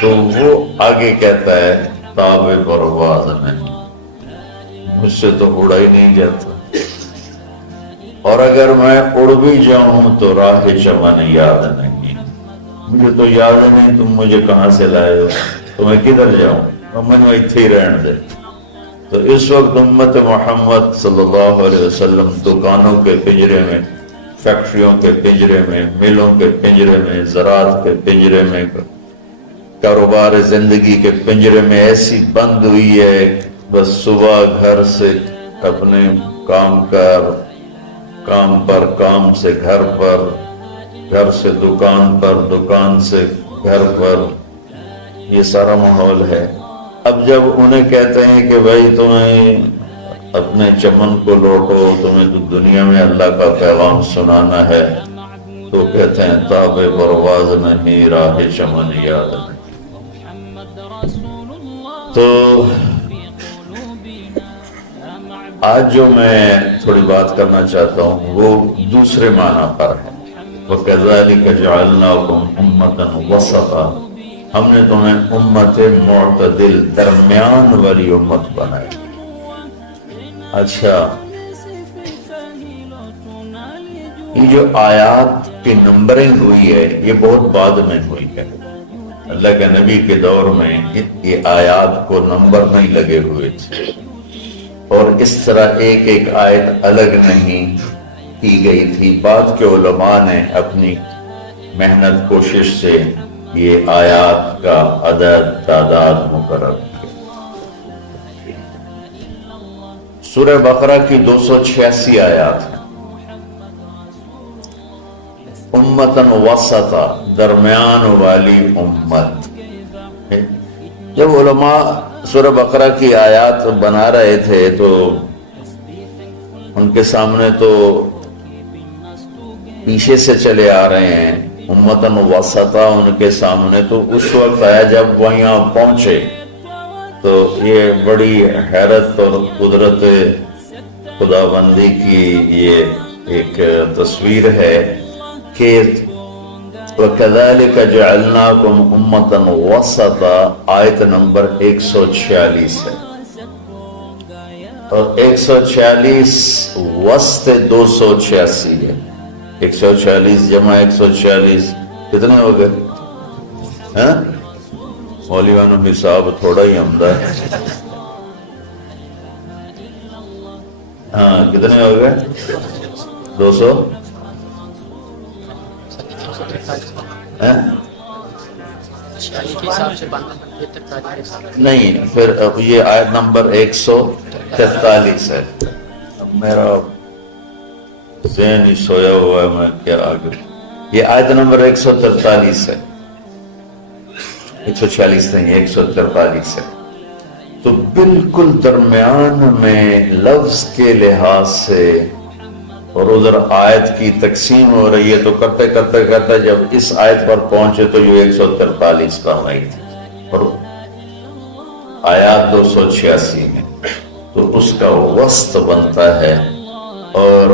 تو وہ آگے کہتا ہے تاب پرواز نہیں، مجھ سے تو اڑا ہی نہیں جاتا، اور اگر میں اڑ بھی جاؤں تو راہ چمن یاد نہیں، مجھے تو یاد نہیں تم مجھے کہاں سے لائے ہو، تو میں کدھر جاؤں، تو میں نے اتھے ہی رہن دے۔ تو اس وقت امت محمد صلی اللہ علیہ وسلم دکانوں کے پنجرے میں، فیکٹریوں کے پنجرے میں، ملوں کے پنجرے میں، زراعت کے پنجرے میں، کاروبار زندگی کے پنجرے میں ایسی بند ہوئی ہے، بس صبح گھر سے اپنے کام پر، کام سے گھر پر، گھر سے دکان پر، دکان سے گھر پر، یہ سارا ماحول ہے۔ اب جب انہیں کہتے ہیں کہ بھائی تمہیں اپنے چمن کو لوٹو، تمہیں تو دنیا میں اللہ کا پیغام سنانا ہے، تو کہتے ہیں تاب پرواز نہیں، راہ چمن یاد نہیں۔ تو آج جو میں تھوڑی بات کرنا چاہتا ہوں وہ دوسرے معنی پر ہے، وَكَذَلِكَ جَعَلْنَاكُمْ أُمَّةً وَسَطًا، ہم نے تمہیں امت معتدل، درمیان والی امت بنائی۔ اچھا، یہ جو آیات کی نمبرنگ ہوئی ہے یہ بہت بعد میں ہوئی ہے، اللہ کے نبی کے دور میں یہ آیات کو نمبر نہیں لگے ہوئے تھے، اور اس طرح ایک ایک آیت الگ نہیں کی گئی تھی۔ بعد کے علماء نے اپنی محنت کوشش سے یہ آیات کا عدد تعداد مقرر کی۔ سورہ بقرہ کی 286 آیات ہیں۔ امتاً وسطا، درمیان والی امت۔ جب علماء سورہ بقرہ کی آیات بنا رہے تھے تو ان کے سامنے تو پیچھے سے چلے آ رہے ہیں، امتاً وسطا ان کے سامنے تو اس وقت آیا جب وہ یہاں پہنچے تو یہ بڑی حیرت اور قدرت خداوندی کی یہ ایک تصویر ہے کہ وَكَذَلِكَ جَعَلْنَاكُمْ أُمَّةً وَسَطًا، آیت نمبر 146 ہے، اور 146 وسط 286 ہے۔ 146 جمع 146 کتنے ہو گئے؟ ہاں مولویانو حساب تھوڑا ہی عمدہ ہے۔ ہاں کتنے ہو گئے؟ 200 نہیں، پھر یہ آیت نمبر 143 ہے۔ میرا ذہن ہی سویا ہوا ہے، میں کیا آگے، یہ آیت نمبر 143 ہے، 146 نہیں 143 ہے۔ تو بالکل درمیان میں لفظ کے لحاظ سے، اور ادھر آیت کی تقسیم ہو رہی ہے تو کرتے کرتے جب اس آیت پر پہنچے تو یہ 143 پر رہی تھی، اور آیات 286 میں، تو اس کا وسط بنتا ہے، اور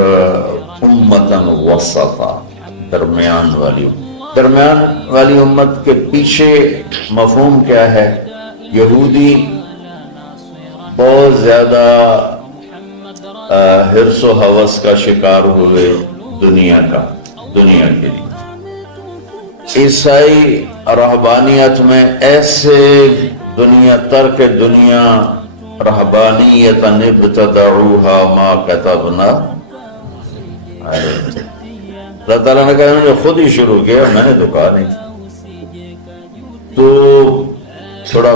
امتاً وسطا، درمیان والی امت کے پیچھے مفہوم کیا ہے؟ یہودی بہت زیادہ حرص و ہوس کا شکار ہوئے دنیا کے لیے، عیسائی رہبانیت میں ایسے دنیا ترک دنیا رہبانیت ابتدعوها ما كتبنا، اللہ تعالیٰ نے کہا میں نے خود ہی شروع کیا، میں نے تو کہا نہیں۔ تو تھوڑا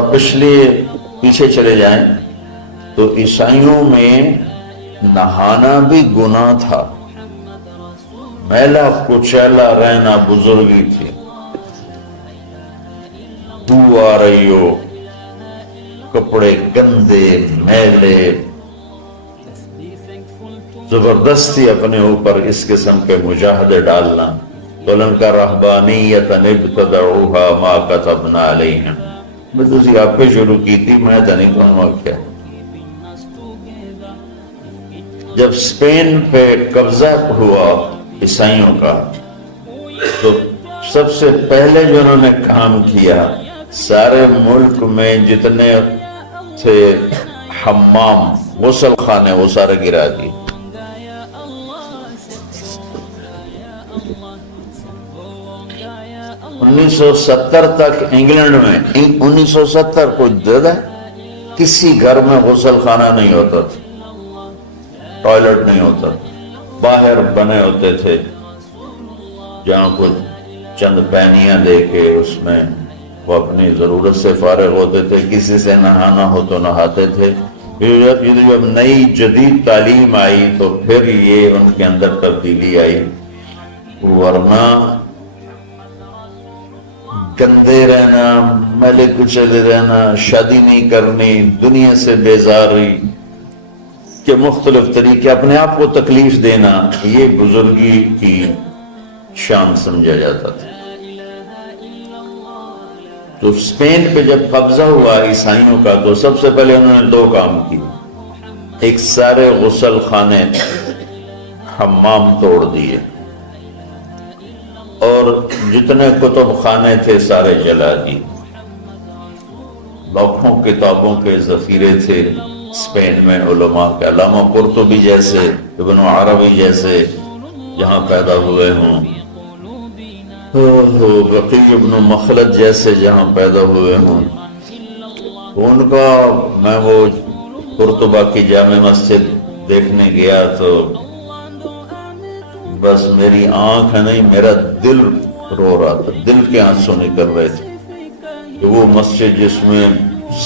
پیچھے چلے جائیں تو عیسائیوں میں نہانا بھی گناہ تھا، میلا کچیلا رہنا بزرگی تھی، بو آ رہی ہو، کپڑے گندے میلے، زبردستی اپنے اوپر اس قسم کے مجاہدے ڈالنا، تو ان کا رہبانیت ابتدعوها ما كتبنا علیہم، میں تو آپ پہ شروع کی تھی، میں تو نہیں کہوں کیا۔ جب اسپین پہ قبضہ ہوا عیسائیوں کا تو سب سے پہلے جو انہوں نے کام کیا سارے ملک میں جتنے تھے حمام غسل خانے وہ سارے گرا دیے. 1970 تک انگلینڈ میں 1970 کو زیادہ کسی گھر میں غسل خانہ نہیں ہوتا تھا، ٹوائلٹ نہیں ہوتا تھا، باہر بنے ہوتے تھے جہاں کچھ چند پینیاں دے کے اس میں وہ اپنی ضرورت سے فارغ ہوتے تھے، کسی سے نہانا ہو تو نہاتے تھے. جب نئی جدید تعلیم آئی تو پھر یہ ان کے اندر تبدیلی آئی، ورنہ گندے رہنا، میلے کچلے رہنا، شادی نہیں کرنی، دنیا سے بیزاری کے مختلف طریقے، اپنے آپ کو تکلیف دینا، یہ بزرگی کی شان سمجھا جاتا تھا. تو اسپین پہ جب قبضہ ہوا عیسائیوں کا تو سب سے پہلے انہوں نے 2 کام کیے. ایک سارے غسل خانے حمام توڑ دیے اور جتنے کتب خانے تھے سارے جلا دیے. لاکھوں کتابوں کے ذخیرے تھے اسپین میں علماء کے، علامہ قرطبی جیسے، ابن عربی جیسے جہاں پیدا ہوئے ہوں، بقی ابن مخلد جیسے جہاں پیدا ہوئے ہوں. ان کا میں وہ قرطبہ کی جامع مسجد دیکھنے گیا تو بس میری آنکھ نہیں میرا دل رو رہا تھا، دل کے آنسو نکل رہے تھے کہ وہ مسجد جس میں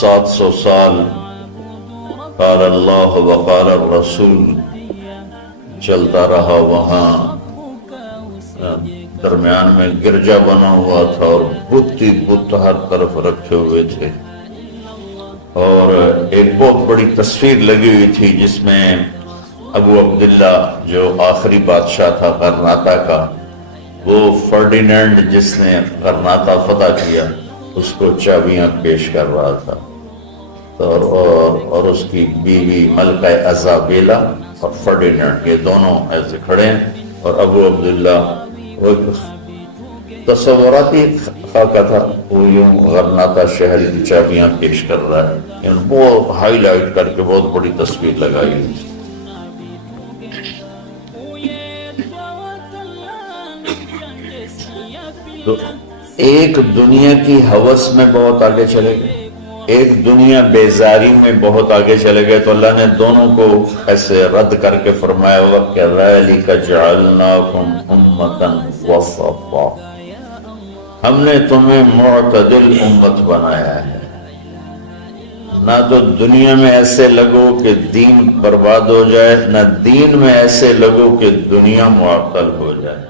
700 سال قال اللہ وقال الرسول چلتا رہا، وہاں درمیان میں گرجا بنا ہوا تھا اور بت ہی بت ہر طرف رکھے ہوئے تھے، اور ایک بہت بڑی تصویر لگی ہوئی تھی جس میں ابو عبداللہ جو آخری بادشاہ تھا غرناطہ کا، وہ فرڈینینڈ جس نے غرناطہ فتح کیا اس کو چابیاں پیش کر رہا تھا، اور اس کی بیوی ملکہ ازابیلا اور فرڈینینڈ یہ دونوں ایسے کھڑے ہیں، اور ابو عبداللہ وہ تصوراتی خاکہ تھا، وہ یوں غرناطہ شہر کی چابیاں پیش کر رہا ہے، بہت ہائی لائٹ کر کے بہت بڑی تصویر لگائی. تو ایک دنیا کی ہوس میں بہت آگے چلے گئے، ایک دنیا بیزاری میں بہت آگے چلے گئے، تو اللہ نے دونوں کو ایسے رد کر کے فرمایا وَكَذَلِكَ جَعَلْنَاكُمْ أُمَّةً وَسَطًا، ہم نے تمہیں معتدل امت بنایا ہے. نہ تو دنیا میں ایسے لگو کہ دین برباد ہو جائے، نہ دین میں ایسے لگو کہ دنیا معطل ہو جائے.